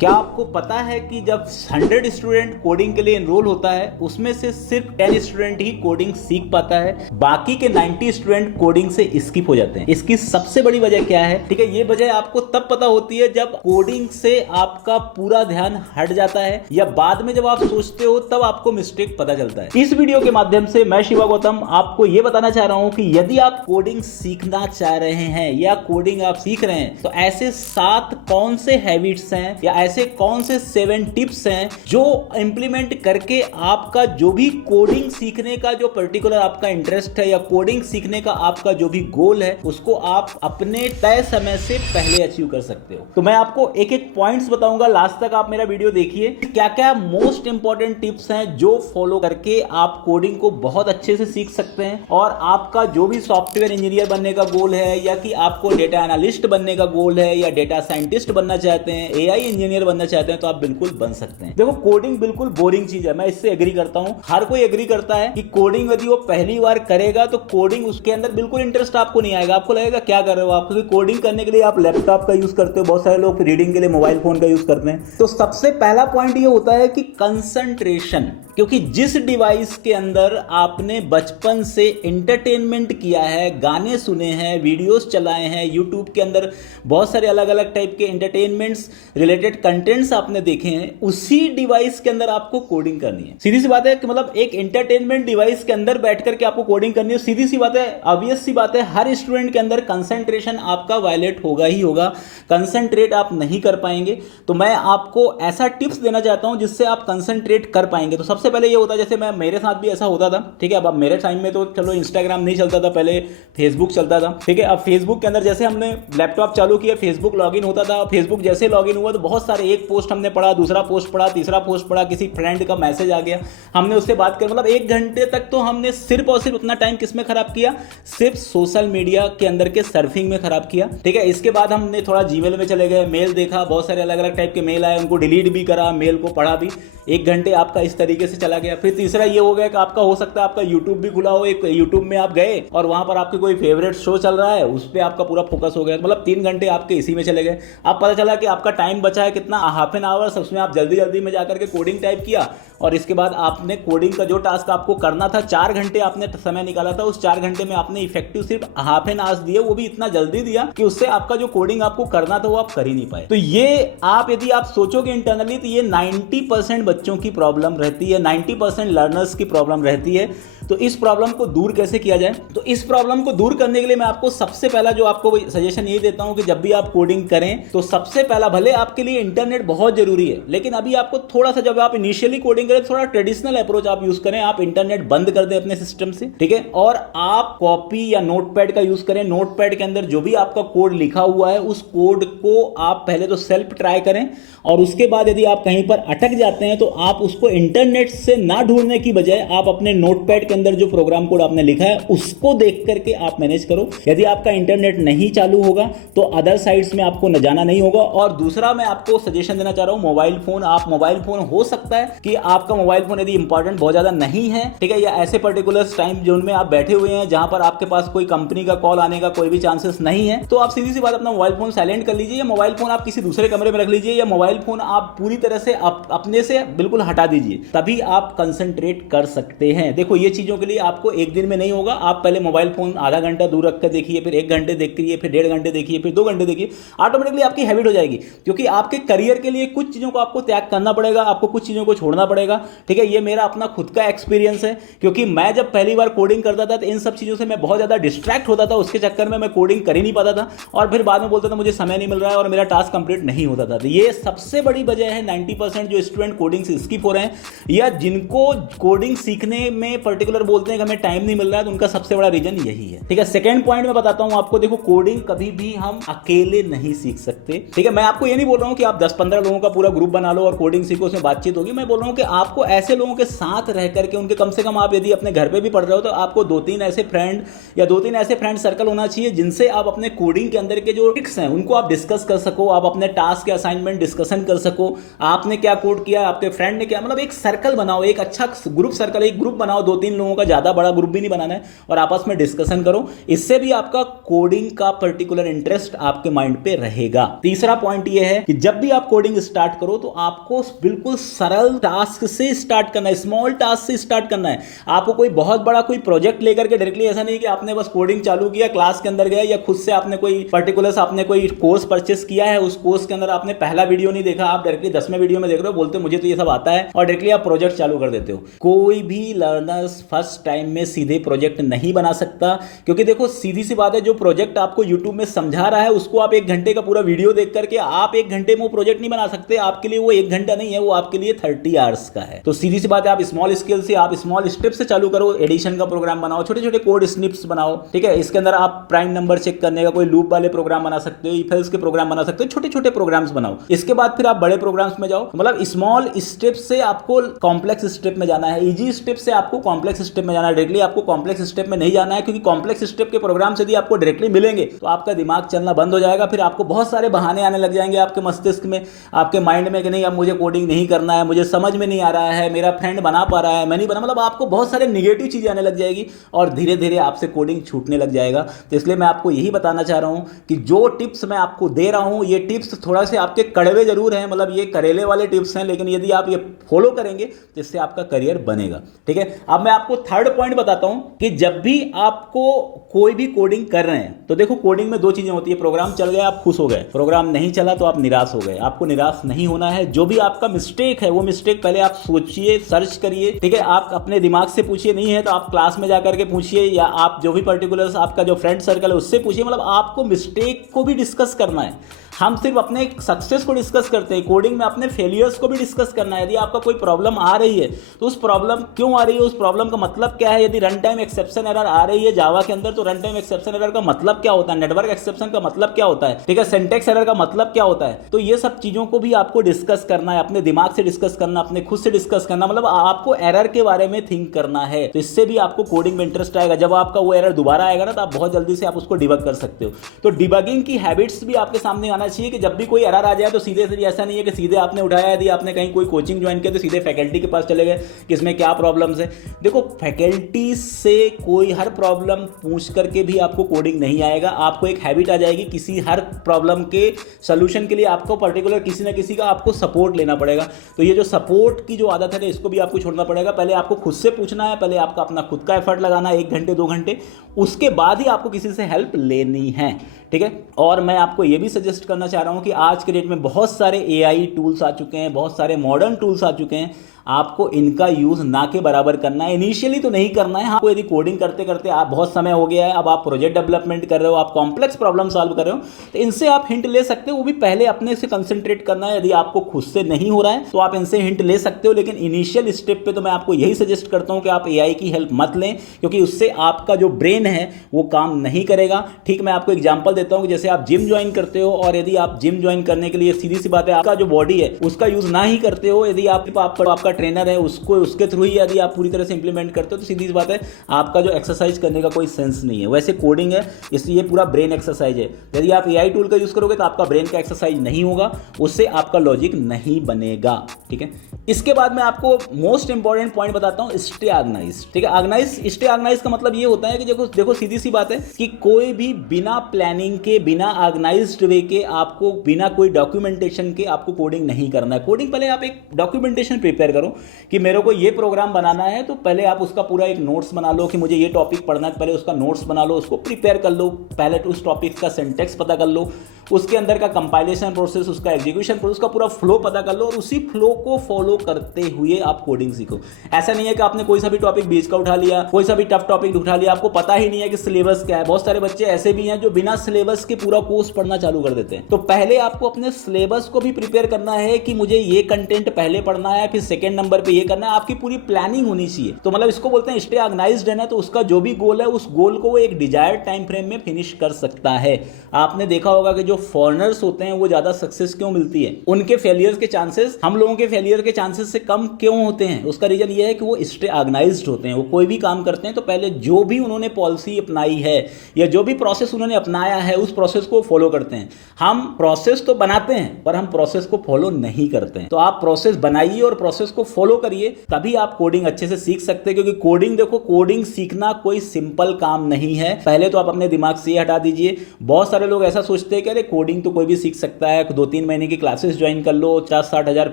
क्या आपको पता है कि जब 100 स्टूडेंट कोडिंग के लिए एनरोल होता है उसमें से सिर्फ 10 स्टूडेंट ही कोडिंग सीख पाता है, बाकी के 90 स्टूडेंट कोडिंग से स्किप हो जाते हैं। इसकी सबसे बड़ी वजह क्या है? ठीक है, ये वजह आपको तब पता होती है जब कोडिंग से आपका पूरा ध्यान हट जाता है या बाद में जब आप सोचते हो तब आपको मिस्टेक पता चलता है। इस वीडियो के माध्यम से मैं शिवा गौतम आपको यह बताना चाह रहा हूं कि यदि आप कोडिंग सीखना चाह रहे हैं या कोडिंग आप सीख रहे हैं तो ऐसे 7 कौन से हैबिट्स हैं या ऐसे कौन से 7 टिप्स हैं जो इंप्लीमेंट करके आपका जो भी कोडिंग सीखने का जो पर्टिकुलर आपका इंटरेस्ट है या कोडिंग सीखने का आपका जो भी गोल है उसको आप अपने तय समय से पहले अचीव कर सकते हो। तो मैं आपको एक एक पॉइंट्स बताऊंगा, लास्ट तक आप मेरा वीडियो देखिए। क्या क्या मोस्ट इंपॉर्टेंट टिप्स हैं जो फॉलो करके आप कोडिंग को बहुत अच्छे से सीख सकते हैं और आपका जो भी सॉफ्टवेयर इंजीनियर बनने का गोल है या कि आपको डेटा एनालिस्ट बनने का गोल है या डेटा साइंटिस्ट बनना चाहते हैं, एआई इंजीनियर बनना चाहते हैं तो आप बिल्कुल बन सकते हैं। देखो, कोडिंग बिल्कुल बोरिंग चीज है, मैं इससे एग्री करता हूं। हर कोई एग्री करता है कि कोडिंग यदि वो पहली बार करेगा तो कोडिंग उसके अंदर बिल्कुल इंटरेस्ट आपको नहीं आएगा। आपको लगेगा क्या कर रहे हो आप, क्योंकि कोडिंग करने के लिए आप लैपटॉप का यूज करते हो, बहुत सारे लोग रीडिंग के लिए मोबाइल फोन का यूज करते हैं। तो सबसे पहला पॉइंट ये होता है कि कंसंट्रेशन, क्योंकि जिस डिवाइस के अंदर आपने बचपन से एंटरटेनमेंट किया है, गाने सुने हैं, वीडियोस चलाए हैं, यूट्यूब के अंदर बहुत सारे अलग अलग टाइप के एंटरटेनमेंट्स रिलेटेड कंटेंट्स आपने देखे हैं, उसी डिवाइस के अंदर आपको कोडिंग करनी है। सीधी सी बात है कि मतलब एक एंटरटेनमेंट डिवाइस के अंदर बैठ करके आपको कोडिंग करनी है। सीधी सी बात है, ऑब्वियस सी बात है, हर स्टूडेंट के अंदर कंसंट्रेशन आपका वायलेट होगा ही होगा, कंसंट्रेट आप नहीं कर पाएंगे। तो मैं आपको ऐसा टिप्स देना चाहता हूं जिससे आप कंसंट्रेट कर पाएंगे। तो सबसे पहले ये होता है, जैसे मेरे साथ भी ऐसा होता था, ठीक है। अब मेरे टाइम में तो चलो इंस्टाग्राम नहीं चलता था, पहले फेसबुक चलता था, ठीक है। अब फेसबुक के अंदर जैसे हमने लैपटॉप चालू किया, फेसबुक लॉगिन होता था। फेसबुक जैसे लॉगिन हुआ तो बहुत सारे, एक पोस्ट हमने पढ़ा, दूसरा पोस्ट पढ़ा, तीसरा पोस्ट पढ़ा, किसी फ्रेंड का मैसेज आ गया, हमने उससे बात कर, मतलब 1 घंटे तक तो हमने सिर्फ और सिर्फ अपना टाइम किसमें खराब किया? सिर्फ सोशल मीडिया के अंदर के सर्फिंग में खराब किया, ठीक है। इसके बाद हमने थोड़ा जीमेल में चले गए, मेल देखा, बहुत सारे अलग अलग टाइप के मेल आए, उनको डिलीट भी करा, मेल को पढ़ा भी। 1 घंटे आपका इस तरीके से चला गया। फिर तीसरा ये हो गया कि आपका हो सकता है आपका यूट्यूब भी खुला हो, एक यूट्यूब में आप गए और वहां पर आपके कोई फेवरेट शो चल रहा है, उस पर आपका पूरा फोकस हो गया, मतलब 3 घंटे आपके इसी में चले गए। अब पता चला कि आपका टाइम बचा है कितना, हाफ एन आवर, उसमें आप जल्दी जल्दी में जाकर के कोडिंग टाइप किया और इसके बाद आपने कोडिंग का जो टास्क आपको करना था, 4 घंटे आपने समय निकाला था, उस 4 घंटे में आपने इफेक्टिव सिर्फ हाफ एन आवर दिया, वो भी इतना जल्दी दिया कि उससे आपका जो कोडिंग आपको करना था वो आप कर ही नहीं पाए। तो ये आप यदि आप सोचोगे इंटरनली तो ये 90% बच्चों की प्रॉब्लम रहती है, 90% लर्नर्स की प्रॉब्लम रहती है। तो इस प्रॉब्लम को दूर कैसे किया जाए? तो इस प्रॉब्लम को दूर करने के लिए मैं आपको सबसे पहला जो आपको सजेशन ये देता हूं कि जब भी आप कोडिंग करें तो सबसे पहला, भले आपके लिए इंटरनेट बहुत जरूरी है, लेकिन अभी आपको थोड़ा सा, जब आप इनिशियली कोडिंग करें थोड़ा ट्रेडिशनल अप्रोच आप यूज करें। आप इंटरनेट बंद कर दें अपने सिस्टम से, ठीक है, और आप कॉपी या नोटपैड का यूज करें। नोटपैड के अंदर जो भी आपका कोड लिखा हुआ है उस कोड को आप पहले तो सेल्फ ट्राई करें और उसके बाद यदि आप कहीं पर अटक जाते हैं तो आप उसको इंटरनेट से ना ढूंढने की बजाय आप अपने नोटपैड के अंदर जो प्रोग्राम कोड आपने लिखा है उसको देख करके आप मैनेज करो। यदि आपका इंटरनेट नहीं चालू होगा तो अदर साइट्स में आपको न जाना नहीं होगा। और दूसरा मैं आपको सजेशन देना चाह रहा हूं, मोबाइल फोन। आप मोबाइल फोन, हो सकता है कि आपका मोबाइल फोन यदि इंपॉर्टेंट बहुत ज्यादा नहीं है, ठीक है, या ऐसे पर्टिकुलर टाइम जोन में आप बैठे हुए हैं जहां पर आपके पास कोई कंपनी का कॉल आने का कोई भी चांसेस नहीं है, तो आप सीधी सी बात अपना मोबाइल फोन साइलेंट कर लीजिए, या मोबाइल फोन आप किसी दूसरे कमरे में रख लीजिए, या मोबाइल फोन आप पूरी तरह से अपने से बिल्कुल हटा दीजिए, तभी आप कंसंट्रेट कर सकते हैं। देखो, ये चीजों के लिए आपको एक दिन में नहीं होगा। आप पहले मोबाइल फोन आधा घंटा दूर रख कर देखिए, फिर 1 घंटे देखिए, फिर 1.5 घंटे देखिए, फिर 2 घंटे देखिए, ऑटोमेटिकली आपकी हैबिट हो जाएगी। क्योंकि आपके करियर के लिए कुछ चीजों को आपको त्याग करना पड़ेगा, आपको कुछ चीजों को छोड़ना पड़ेगा, ठीक है। ये मेरा अपना खुद का एक्सपीरियंस है, क्योंकि मैं जब पहली बार कोडिंग करता था तो इन सब चीजों से मैं बहुत ज्यादा डिस्ट्रैक्ट होता था, उसके चक्कर में मैं कोडिंग कर ही नहीं पाता था और फिर बाद में बोलता था मुझे समय नहीं मिल रहा है और मेरा टास्क कंप्लीट नहीं होता था। तो ये सबसे बड़ी वजह है 90% जो स्टूडेंट कोडिंग से स्किप हो रहे हैं या जिनको कोडिंग सीखने में पर्टिकुलर बोलते हैं कि हमें टाइम नहीं मिल रहा है, तो उनका सबसे बड़ा रीजन यही है, ठीक है। सेकंड पॉइंट मैं बताता हूं आपको। देखो, कोडिंग कभी भी हम अकेले नहीं सीख सकते, ठीक है। मैं आपको ये नहीं बोल रहा हूं कि आप 10-15 लोगों का पूरा ग्रुप बना लो और कोडिंग सीखो, उसमें बातचीत होगी। मैं बोल रहा हूं कि आपको ऐसे लोगों के साथ रह करके, उनके कम से कम, आप यदि अपने घर पे भी पढ़ रहे हो तो आपको 2-3 ऐसे फ्रेंड या 2-3 ऐसे फ्रेंड सर्कल होना चाहिए जिनसे आप अपने कोडिंग के अंदर के जो ट्रिक्स हैं उनको आप डिस्कस कर सको, आप अपने टास्क या असाइनमेंट डिस्कशन कर सको, आपने क्या कोड किया, आपके फ्रेंड ने क्या, मतलब एक सर्कल बनाओ, एक अच्छा ग्रुप सर्कल, एक ग्रुप बनाओ 2-3 लोगों का ज़्यादा बड़ा ग्रुप भी नहीं बनाना है, और आपस में डिस्कशन करो। इससे भी आपका कोडिंग का पर्टिकुलर इंटरेस्ट आपके माइंड पे रहेगा। तीसरा पॉइंट ये है कि जब भी आप कोडिंग स्टार्ट करो तो आपको बिल्कुल सरल टास्क से स्टार्ट करना है, स्मॉल टास्क से स्टार्ट करना है। आपको कोई बहुत बड़ा कोई प्रोजेक्ट लेकर के डायरेक्टली, ऐसा नहीं कि आपने बस कोडिंग चालू किया, क्लास के अंदर गया, या खुद से आपने कोई पर्टिकुलर आपने कोई कोर्स परचेस किया है, उस कोर्स के अंदर आपने पहला वीडियो नहीं देखा, आप डायरेक्टली 10वें वीडियो में देख रहे हो, बोलते हो मुझे तो ये सब आता है, और डायरेक्टली आप प्रोजेक्ट चालू कर देते हो। कोई भी लर्नर्स फर्स्ट टाइम में सीधे प्रोजेक्ट नहीं बना सकता, क्योंकि देखो सीधी सी बात है, जो प्रोजेक्ट आपको यूट्यूब में समझा रहा है उसको आप 1 घंटे का पूरा वीडियो देख करके आप 1 घंटे में वो प्रोजेक्ट नहीं बना सकते। आपके लिए वो 1 घंटा नहीं है, वो आपके लिए 30 आवर्स का है। तो सीधी सी बात है, आप स्मॉल स्केल से, आप स्मॉल स्टेप से चालू करो, एडिशन का प्रोग्राम बनाओ, छोटे छोटे कोड स्निप्स बनाओ, ठीक है। इसके अंदर आप प्राइम नंबर चेक करने का कोई लूप वाले प्रोग्राम बना सकते हो, इफ एल्स के प्रोग्राम बना सकते हो, छोटे छोटे प्रोग्राम्स बनाओ। इसके बाद फिर आप बड़े प्रोग्राम्स में जाओ। मतलब स्मॉल स्टेप से आपको कॉम्प्लेक्स स्टेप में जाना है, इजी स्टेप से आपको कॉम्प्लेक्स स्टेप में जाना है। डायरेक्टली आपको कॉम्प्लेक्स स्टेप में नहीं जाना है, क्योंकि कॉम्प्लेक्स स्टेप के प्रोग्राम यदि आपको डायरेक्टली मिलेंगे तो आपका दिमाग चलना बंद हो जाएगा। फिर आपको बहुत सारे बहाने आने लग जाएंगे आपके मस्तिष्क में, आपके माइंड में, कि नहीं अब मुझे कोडिंग नहीं करना है, मुझे समझ में नहीं आ रहा है, मेरा फ्रेंड बना पा रहा है, मैं नहीं बना। मतलब आपको बहुत सारे निगेटिव चीजें आने लग जाएगी और धीरे धीरे आपसे कोडिंग छूटने लग जाएगा। तो इसलिए मैं आपको यही बताना चाह रहा हूं कि जो टिप्स मैं आपको दे रहा हूं, ये टिप्स थोड़ा से आपके कड़वे जरूर हैं, मतलब ये करेले वाले टिप्स हैं, लेकिन यदि आप ये फॉलो करेंगे तो इससे आपका करियर बनेगा, ठीक है। अब मैं आपको थर्ड पॉइंट बताता हूं कि जब भी आपको कोई भी कोडिंग कर रहे हैं तो देखो, कोडिंग में 2 चीजें होती है। प्रोग्राम चल गया आप खुश हो गए, प्रोग्राम नहीं चला तो आप निराश हो गए। आपको निराश नहीं होना है। जो भी आपका मिस्टेक है वो मिस्टेक पहले आप सोचिए, सर्च करिए, ठीक है। आप अपने दिमाग से पूछिए, नहीं है तो आप क्लास में जाकर के पूछिए, या आप जो भी पर्टिकुलर आपका जो फ्रेंड सर्कल है उससे पूछिए। मतलब आपको मिस्टेक को भी डिस्कस करना है। हम सिर्फ अपने सक्सेस को डिस्कस करते हैं, कोडिंग में अपने फेलियर्स को भी डिस्कस करना है। यदि आपका कोई प्रॉब्लम आ रही है तो उस प्रॉब्लम क्यों आ रही है, उस प्रॉब्लम का मतलब क्या है। यदि रन टाइम एक्सेप्शन एरर आ रही है जावा के अंदर, तो रन टाइम एक्सेप्शन एरर का मतलब क्या होता है, नेटवर्क एक्सेप्शन का मतलब क्या होता है, ठीक है, सिंटैक्स एरर का मतलब क्या होता है। तो ये सब चीजों को भी आपको डिस्कस करना है, अपने दिमाग से डिस्कस करना, अपने खुद से डिस्कस करना। मतलब आपको एरर के बारे में थिंक करना है, तो इससे भी आपको कोडिंग में इंटरेस्ट आएगा। जब आपका वो एरर दोबारा आएगा ना, तो आप बहुत जल्दी से आप उसको डिबग कर सकते हो। तो डिबगिंग की हैबिट्स भी आपके सामने आना चाहिए कि जब भी कोई एरर आ जाए तो सीधे सीधे, ऐसा नहीं है कि सीधे आपने उठाया, यदि आपने कहीं कोई कोचिंग ज्वाइन किया तो सीधे फैकल्टी के पास चले गए कि इसमें क्या प्रॉब्लम्स है। देखो, फैकल्टी से कोई हर प्रॉब्लम पूछ करके भी आपको कोडिंग नहीं आएगा। आपको एक हैबिट आ जाएगी, किसी हर प्रॉब्लम के सॉल्यूशन के लिए आपको पर्टिकुलर किसी ना किसी का आपको सपोर्ट लेना पड़ेगा। तो ये जो सपोर्ट की जो आदत है इसको भी आपको छोड़ना पड़ेगा। पहले आपको खुद से पूछना है, पहले आपका अपना खुद का एफर्ट लगाना है 1 घंटे 2 घंटे, उसके बाद ही आपको किसी से हेल्प लेनी है, ठीक है। और मैं आपको ये भी सजेस्ट करना चाह रहा हूं कि आज के डेट में बहुत सारे एआई टूल्स आ चुके हैं, बहुत सारे मॉडर्न टूल्स आ चुके हैं। आपको इनका यूज ना के बराबर करना है, इनिशियली तो नहीं करना है। हाँ, यदि कोडिंग करते करते आप बहुत समय हो गया है, अब आप प्रोजेक्ट डेवलपमेंट कर रहे हो, आप कॉम्प्लेक्स प्रॉब्लम सॉल्व कर रहे हो, तो इनसे आप हिंट ले सकते हो। वो भी पहले अपने से कंसंट्रेट करना है। यदि आपको खुद से नहीं हो रहा है तो आप इनसे हिंट ले सकते हो, लेकिन इनिशियल स्टेप पे तो मैं आपको यही सजेस्ट करता हूं कि आप एआई की हेल्प मत लें, क्योंकि उससे आपका जो ब्रेन है वो काम नहीं करेगा। ठीक, मैं आपको एग्जांपल देता हूं कि जैसे आप जिम ज्वाइन करते हो, और यदि आप जिम ज्वाइन करने के लिए, सीधी सी बात है, आपका जो बॉडी है उसका यूज ना ही करते हो, यदि आपका ट्रेनर है उसके थ्रू ही यदि आप पूरी तरह से इंप्लीमेंट करते हो, तो सीधी सी बात है आपका जो एक्सरसाइज करने का कोई सेंस नहीं है। वैसे कोडिंग है इसलिए पूरा ब्रेन एक्सरसाइज है। यदि आप एआई टूल का यूज करोगे तो आपका ब्रेन का एक्सरसाइज नहीं होगा, उससे आपका लॉजिक नहीं बनेगा, ठीक है। इसके बाद मैं आपको मोस्ट इंपॉर्टेंट पॉइंट बताता हूं, स्टे ऑर्गेनाइज, ठीक है। स्टे ऑर्गेनाइज का मतलब ये होता है कि देखो सीधी सी बात है कि कोई भी बिना प्लानिंग के, बिना ऑर्गेनाइज्ड वे के, आपको बिना कोई डॉक्यूमेंटेशन के आपको कोडिंग नहीं करना है। कोडिंग पहले आप एक डॉक्यूमेंटेशन प्रिपेयर करो कि मेरे को ये प्रोग्राम बनाना है, तो पहले आप उसका पूरा एक नोट्स बना लो कि मुझे ये टॉपिक पढ़ना है, पहले उसका नोट्स बना लो, उसको प्रिपेयर कर लो, पहले उस टॉपिक का सिंटैक्स पता कर लो, उसके अंदर का कंपाइलेशन प्रोसेस, उसका एग्जीक्यूशन प्रोसेस, उसका पूरा फ्लो पता कर लो, और उसी फ्लो को फॉलो करते हुए आप कोडिंग सीखो। ऐसा नहीं है कि आपने कोई सा भी टॉपिक बीच का उठा लिया, कोई सा भी टफ टॉपिक उठा लिया, आपको पता ही नहीं है कि सिलेबस क्या है। बहुत सारे बच्चे ऐसे भी हैं जो बिना सिलेबस के पूरा कोर्स पढ़ना चालू कर देते हैं। तो पहले आपको अपने सिलेबस को भी प्रिपेयर करना है कि मुझे ये कंटेंट पहले पढ़ना है, फिर सेकंड नंबर पे ये करना है। आपकी पूरी प्लानिंग होनी चाहिए। तो मतलब इसको बोलते हैं स्टे ऑर्गेनाइज्ड है ना, तो उसका जो भी गोल है उस गोल को वो एक डिजायर्ड टाइम फ्रेम में फिनिश कर सकता है। आपने देखा होगा कि जो फॉरेनर्स होते हैं वो ज्यादा सक्सेस क्यों मिलती है, उनके फेलियर के चांसेस हम लोगों के फेलियर के चांसेस से कम क्यों होते हैं, उसका रीजन ये है कि वो स्टे ऑर्गेनाइज्ड होते हैं। वो कोई भी काम करते हैं तो पहले जो भी उन्होंने पॉलिसी अपनाई है या जो भी प्रोसेस उन्होंने अपनाया है उस प्रोसेस को फॉलो करते हैं। हम प्रोसेस तो बनाते हैं पर हम प्रोसेस को फॉलो नहीं करते हैं। तो आप प्रोसेस बनाइए और प्रोसेस को को फॉलो करिए, तभी आप कोडिंग अच्छे से सीख सकते हैं। क्योंकि कोडिंग, देखो, कोडिंग सीखना कोई सिंपल काम नहीं है। पहले तो आप अपने दिमाग से हटा दीजिए। बहुत सारे लोग ऐसा सोचते हैं कि अरे कोडिंग तो कोई भी सीख सकता है, 2-3 महीने की क्लासेस ज्वाइन कर लो, 50-60 हजार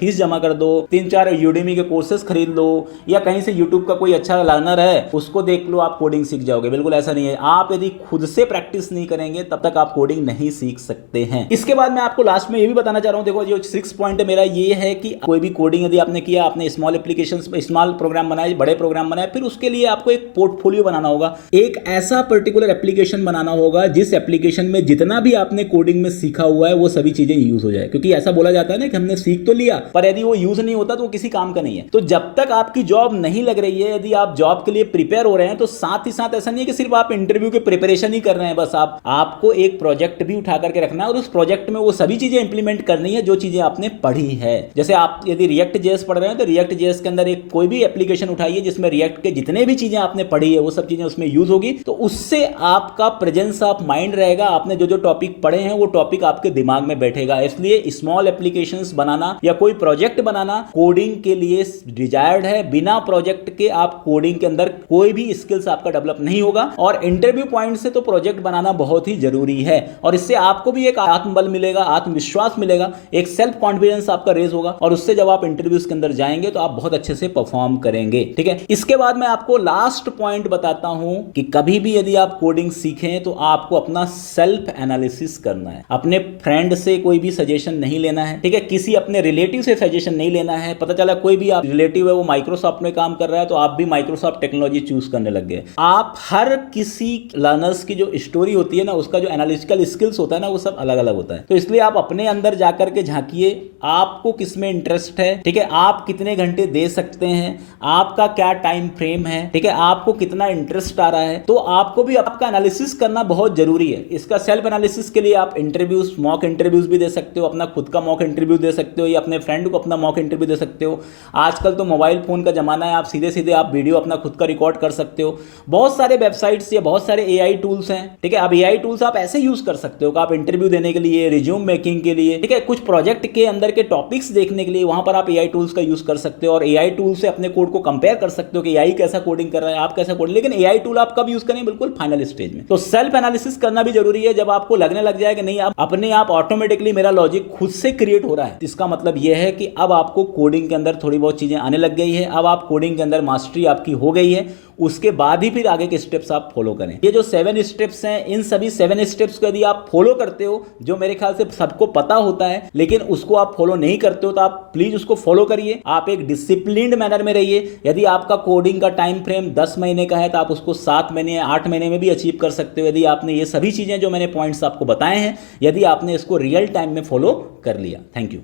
फीस जमा कर दो, 3-4 यूडेमी के कोर्सेज खरीद लो, या कहीं से यूट्यूब का कोई अच्छा लर्नर है उसको देख लो, आप कोडिंग सीख जाओगे। बिल्कुल ऐसा नहीं है। आप यदि खुद से प्रैक्टिस नहीं करेंगे तब तक आप कोडिंग नहीं सीख सकते हैं। इसके बाद मैं आपको लास्ट में ये भी बताना चाह रहा हूं, देखो जो 6 पॉइंट है मेरा ये है कि कोई भी कोडिंग यदि आपने किया, आपने स्मॉल एप्लीकेशन, स्मॉल प्रोग्राम बनाए, बड़े प्रोग्राम बनाए, फिर उसके लिए आपको एक पोर्टफोलियो बनाना होगा। एक ऐसा पर्टिकुलर एप्लीकेशन बनाना होगा जिस एप्लीकेशन में जितना भी आपने कोडिंग में सीखा हुआ है वो सभी चीजें यूज हो जाए। क्योंकि ऐसा बोला जाता है ना कि हमने सीख तो लिया पर यदि वो यूज नहीं होता तो वो किसी काम का नहीं है। तो जब तक आपकी जॉब नहीं लग रही है, यदि आप जॉब के लिए प्रिपेयर हो रहे हैं, तो साथ ही साथ ऐसा नहीं है कि सिर्फ आप इंटरव्यू के प्रिपरेशन ही कर रहे हैं। बस आपको एक प्रोजेक्ट भी उठा करके रखना है और उस प्रोजेक्ट में वो सभी चीजें इंप्लीमेंट करनी है जो चीजें आपने पढ़ी है। जैसे आप यदि रिएक्ट जेएस पढ़ रहे हैं तो रिएक्ट जेएस के अंदर एक कोई भी एप्लीकेशन उठाइए जिसमें रिएक्ट के जितने भी चीजें आपने पढ़ी है वो सब चीजें उसमें यूज होगी। तो उससे आपका प्रेजेंस ऑफ माइंड रहेगा। आपने जो जो टॉपिक पढ़े हैं वो टॉपिक आपके दिमाग में बैठेगा। इसलिए स्मॉल एप्लीकेशंस बनाना या कोई प्रोजेक्ट बनाना कोडिंग के लिए डिजायर्ड है। बिना प्रोजेक्ट के आप कोडिंग के अंदर कोई भी स्किल्स आपका डेवलप नहीं होगा। और इंटरव्यू पॉइंट से तो प्रोजेक्ट बनाना बहुत ही जरूरी है और इससे आपको भी एक आत्मबल मिलेगा, आत्मविश्वास मिलेगा, एक सेल्फ कॉन्फिडेंस आपका रेज होगा और उससे जब आप इंटरव्यूज के अंदर जाएंगे तो आप बहुत अच्छे से परफॉर्म करेंगे। ठीक है। इसके बाद मैं आपको लास्ट पॉइंट बताता हूं कि कभी भी यदि आप कोडिंग सीखें तो आपको अपना सेल्फ एनालिसिस करना है। अपने फ्रेंड से कोई भी सजेशन नहीं लेना है। ठीक है। किसी अपने रिलेटिव से सजेशन नहीं लेना है। पता चला कोई भी आप रिलेटिव है वो माइक्रोसॉफ्ट में काम कर रहा है तो आप भी माइक्रोसॉफ्ट टेक्नोलॉजी चूज करने लग गए। आप हर किसी लर्नर्स की जो स्टोरी होती है ना, उसका जो एनालिटिकल स्किल्स होता है ना, वो सब अलग अलग होता है। तो इसलिए आप अपने अंदर जाकर के झांकिए, आपको किसमें इंटरेस्ट है। ठीक है। आप कितने घंटे दे सकते हैं, आपका क्या टाइम फ्रेम है। ठीक है। आपको कितना इंटरेस्ट आ रहा है। तो आपको भी आपका एनालिसिस करना बहुत जरूरी है। इसका सेल्फ एनालिसिस के लिए आप इंटरव्यूज, मॉक इंटरव्यूज भी दे सकते हो, अपना खुद का मॉक इंटरव्यू दे सकते हो या अपने फ्रेंड को अपना मॉक इंटरव्यू दे सकते हो। आजकल तो मोबाइल फोन का जमाना है, आप सीधे सीधे आप वीडियो अपना खुद का रिकॉर्ड कर सकते हो। बहुत सारे वेबसाइट्स या बहुत सारे एआई टूल्स हैं। ठीक है। अब एआई टूल्स आप ऐसे यूज कर सकते हो कि आप इंटरव्यू देने के लिए, रिज्यूम मेकिंग के लिए, ठीक है, कुछ प्रोजेक्ट के अंदर के टॉपिक्स देखने के लिए वहां पर आप एआई टूल्स का यूज कर सकते हो और एआई टूल से अपने कोड को कंपेयर कर सकते हो कि एआई कैसा कोडिंग कर रहा है, आप कैसा कोडिंग। लेकिन एआई टूल आप कब यूज करें? बिल्कुल फाइनल स्टेज में। तो सेल्फ एनालिसिस करना भी जरूरी है। जब आपको लगने लग जाए कि नहीं, आप अपने आप ऑटोमेटिकली मेरा लॉजिक खुद से क्रिएट हो रहा है, इसका मतलब यह है कि अब आपको कोडिंग के अंदर थोड़ी बहुत चीजें आने लग गई है। अब आप कोडिंग के अंदर मास्टरी आपकी हो गई है। उसके बाद ही फिर आगे के स्टेप्स आप फॉलो करें। ये जो 7 स्टेप्स हैं, इन सभी 7 स्टेप्स को यदि आप फॉलो करते हो, जो मेरे ख्याल से सबको पता होता है लेकिन उसको आप फॉलो नहीं करते हो, तो आप प्लीज उसको फॉलो करिए। आप एक डिसिप्लिन्ड मैनर में रहिए। यदि आपका कोडिंग का टाइम फ्रेम 10 महीने का है तो आप उसको 7 महीने या 8 महीने में भी अचीव कर सकते हो, यदि आपने ये सभी चीजें जो मैंने पॉइंट्स आपको बताए हैं, यदि आपने इसको रियल टाइम में फॉलो कर लिया। Thank you.